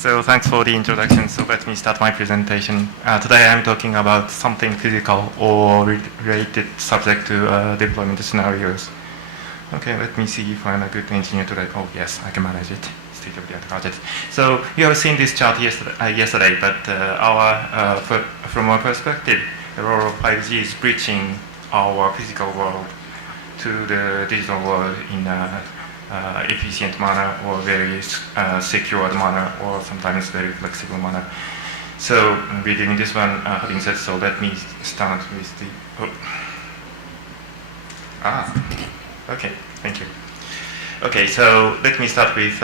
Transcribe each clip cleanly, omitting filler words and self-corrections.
So thanks for the introduction. So let me start my presentation. Today I'm talking about something physical or related subject to deployment scenarios. Okay, let me see if I'm a good engineer today. Oh yes, I can manage it. State-of-the-art project. So you have seen this chart yesterday, but from our perspective, the role of 5G is bridging our physical world to the digital world in a efficient manner or very secure manner or sometimes very flexible manner. So within this one, having said so, let me start with the... okay, thank you. Okay, so let me start with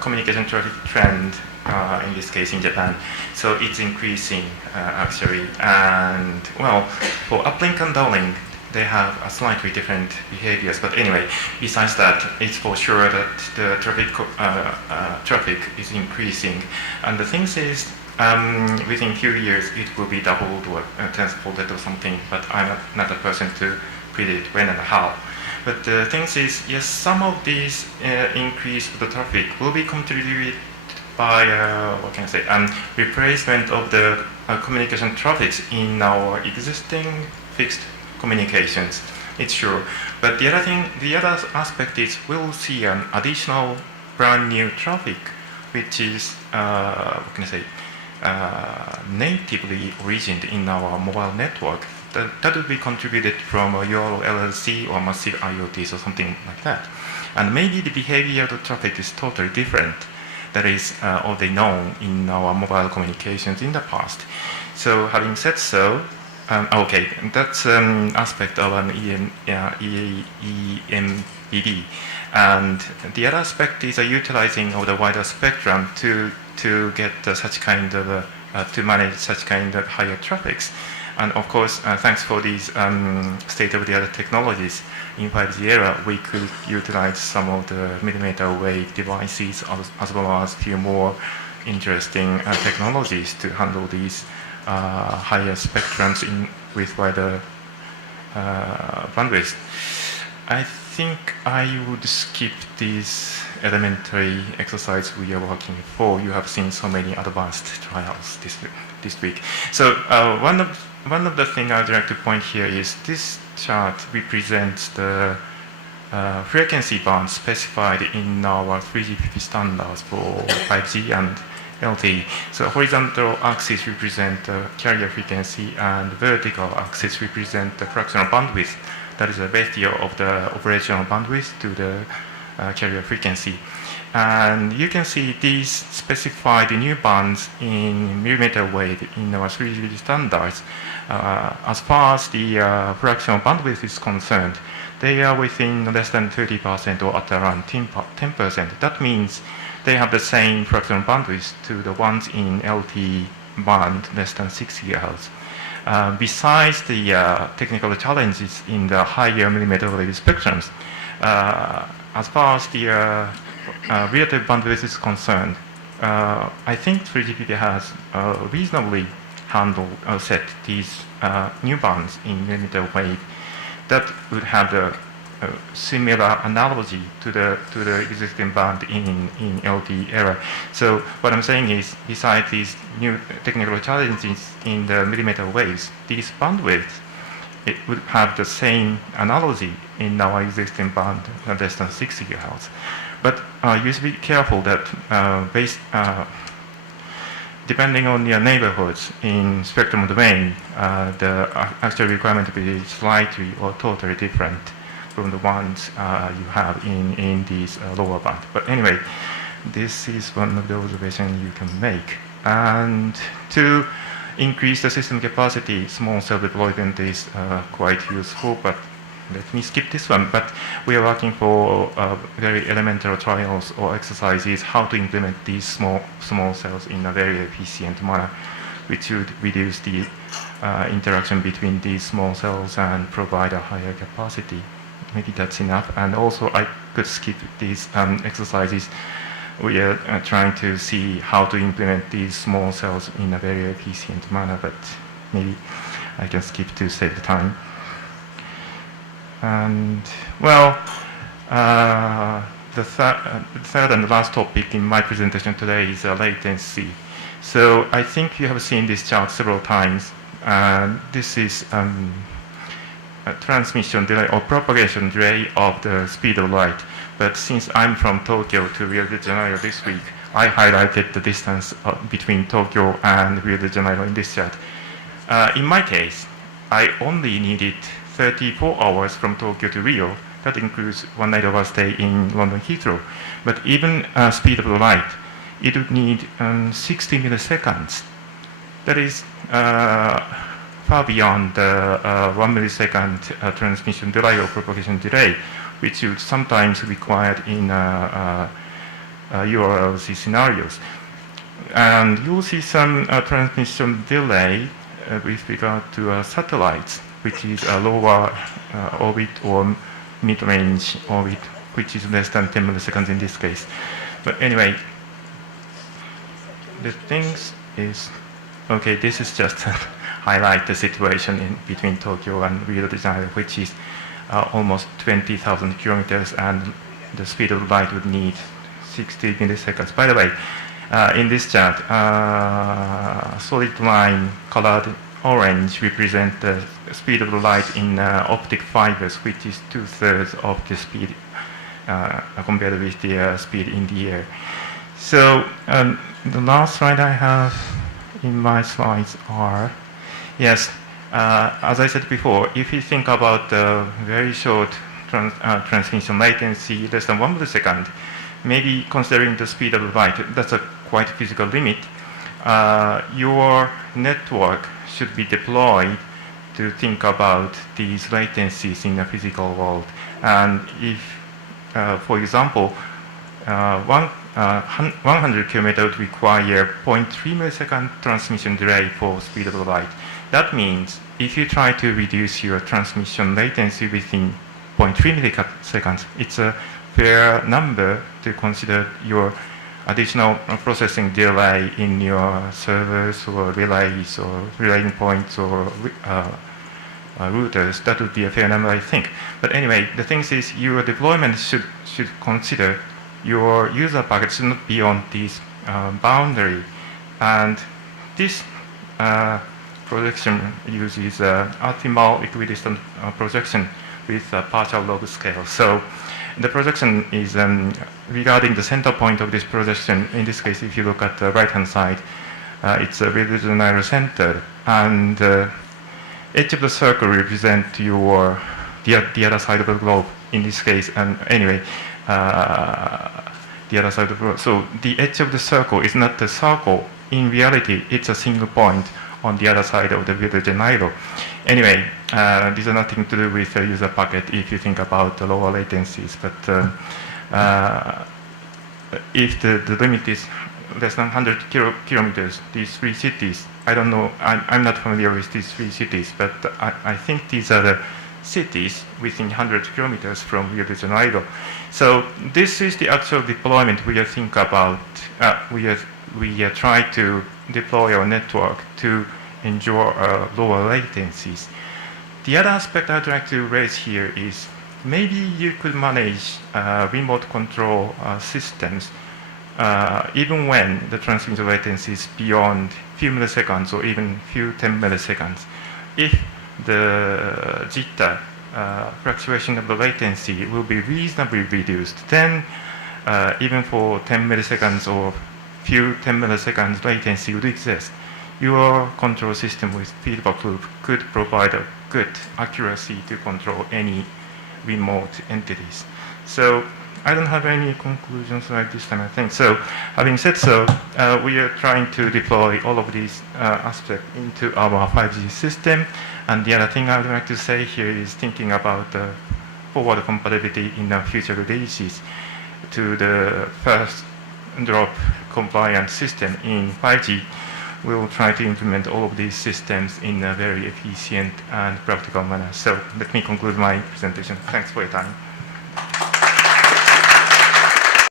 communication traffic trend, in this case in Japan. So it's increasing actually, and well, for uplink and downlink, they have a slightly different behaviors. But anyway, besides that, it's for sure that the traffic is increasing. And the thing is, within a few years, it will be doubled or tenfolded or something, but I'm not a person to predict when and how. But the thing is, yes, some of these increase of the traffic will be contributed by, what can I say, replacement of the communication traffics in our existing fixed communications. It's true. But the other aspect is we'll see an additional brand new traffic, which is, what can I say, natively originated in our mobile network. That will be contributed from your LLC or massive IoTs or something like that. And maybe the behavior of the traffic is totally different. That is already known in our mobile communications in the past. So having said so, okay, that's an aspect of an EMBD. And the other aspect is utilizing of the wider spectrum to get such kind of, to manage such kind of higher traffics. And of course, thanks for these state-of-the-art technologies in 5G era, we could utilize some of the millimeter wave devices as well as a few more interesting technologies to handle these higher spectrums with wider bandwidth. I think I would skip this elementary exercise we are working for. You have seen so many advanced trials this week. So one of the things I'd like to point here is this chart represents the frequency band specified in our 3GPP standards for 5G and LTE. So horizontal axis represent the carrier frequency and vertical axis represent the fractional bandwidth. That is the ratio of the operational bandwidth to the carrier frequency. And you can see these specified new bands in millimeter wave in our 3GPP standards. As far as the fractional bandwidth is concerned, they are within less than 30% or at around 10%. That means they have the same fractional bandwidth to the ones in LTE band less than 6 GHz. Besides the technical challenges in the higher millimeter wave spectrums, as far as the relative bandwidth is concerned, I think 3GPP has reasonably handled or set these new bands in millimeter wave that would have the similar analogy to the existing band in LTE era. So what I'm saying is, besides these new technical challenges in the millimeter waves, these bandwidths, it would have the same analogy in our existing band less than 6 GHz. But you should be careful that depending on your neighborhoods in spectrum domain, the actual requirement will be slightly or totally different from the ones you have in these lower band. But anyway, this is one of the observations you can make. And to increase the system capacity, small cell deployment is quite useful, but let me skip this one. But we are working for very elemental trials or exercises how to implement these small cells in a very efficient manner, which would reduce the interaction between these small cells and provide a higher capacity. Maybe that's enough. And also I could skip these exercises. We are trying to see how to implement these small cells in a very efficient manner, but maybe I can skip to save the time. And well, the third and last topic in my presentation today is latency. So I think you have seen this chart several times. This is a transmission delay or propagation delay of the speed of light. But since I'm from Tokyo to Rio de Janeiro this week, I highlighted the distance between Tokyo and Rio de Janeiro in this chart. In my case, I only needed 34 hours from Tokyo to Rio. That includes one night of our stay in London Heathrow. But even speed of the light, it would need 60 milliseconds. That is far beyond the 1 millisecond transmission delay or propagation delay, which is sometimes required in URLC scenarios. And you'll see some transmission delay with regard to satellites, which is a lower orbit or mid-range orbit, which is less than 10 milliseconds in this case. But anyway, the things is, okay, this is just to highlight the situation in between Tokyo and Rio de Janeiro, which is almost 20,000 kilometers, and the speed of light would need 60 milliseconds. By the way, in this chart, solid line colored orange represent the speed of the light in optic fibers, which is 2/3 of the speed compared with the speed in the air. So the last slide I have in my slides are, yes, as I said before, if you think about the very short transmission latency, less than 1 millisecond, maybe considering the speed of the light, that's a quite physical limit, your network should be deployed to think about these latencies in the physical world. And if, for example, 100 kilometers would require 0.3 millisecond transmission delay for speed of the light. That means if you try to reduce your transmission latency within 0.3 milliseconds, it's a fair number to consider your additional processing delay in your servers or relays or relaying points or routers. That would be a fair number, I think. But anyway, the thing is your deployment should consider your user packet should not be on this boundary. And this projection uses optimal equidistant projection with a partial log scale. So the projection is regarding the center point of this projection. In this case, if you look at the right-hand side, it's a Rio de Janeiro center, and the edge of the circle represents the other side of the globe. In this case, and anyway, the other side of the globe. So the edge of the circle is not the circle. In reality, it's a single point on the other side of the Rio de Janeiro. Anyway, these are nothing to do with user packet if you think about the lower latencies. But if the limit is less than 100 kilometers, these three cities, I don't know, I'm not familiar with these three cities, but I think these are the cities within 100 kilometers from Rio de Janeiro. So this is the actual deployment we think about. We try to deploy our network to enjoy lower latencies. The other aspect I'd like to raise here is maybe you could manage remote control systems even when the transmission latency is beyond few milliseconds or even few 10 milliseconds. If the jitter fluctuation of the latency will be reasonably reduced, then even for 10 milliseconds or few 10 milliseconds latency would exist, your control system with feedback loop could provide a good accuracy to control any remote entities. So I don't have any conclusions like this time, I think. So having said so, we are trying to deploy all of these aspects into our 5G system. And the other thing I would like to say here is thinking about forward compatibility in the future releases to the first drop compliant system in 5G. We will try to implement all of these systems in a very efficient and practical manner. So let me conclude my presentation. Thanks for your time.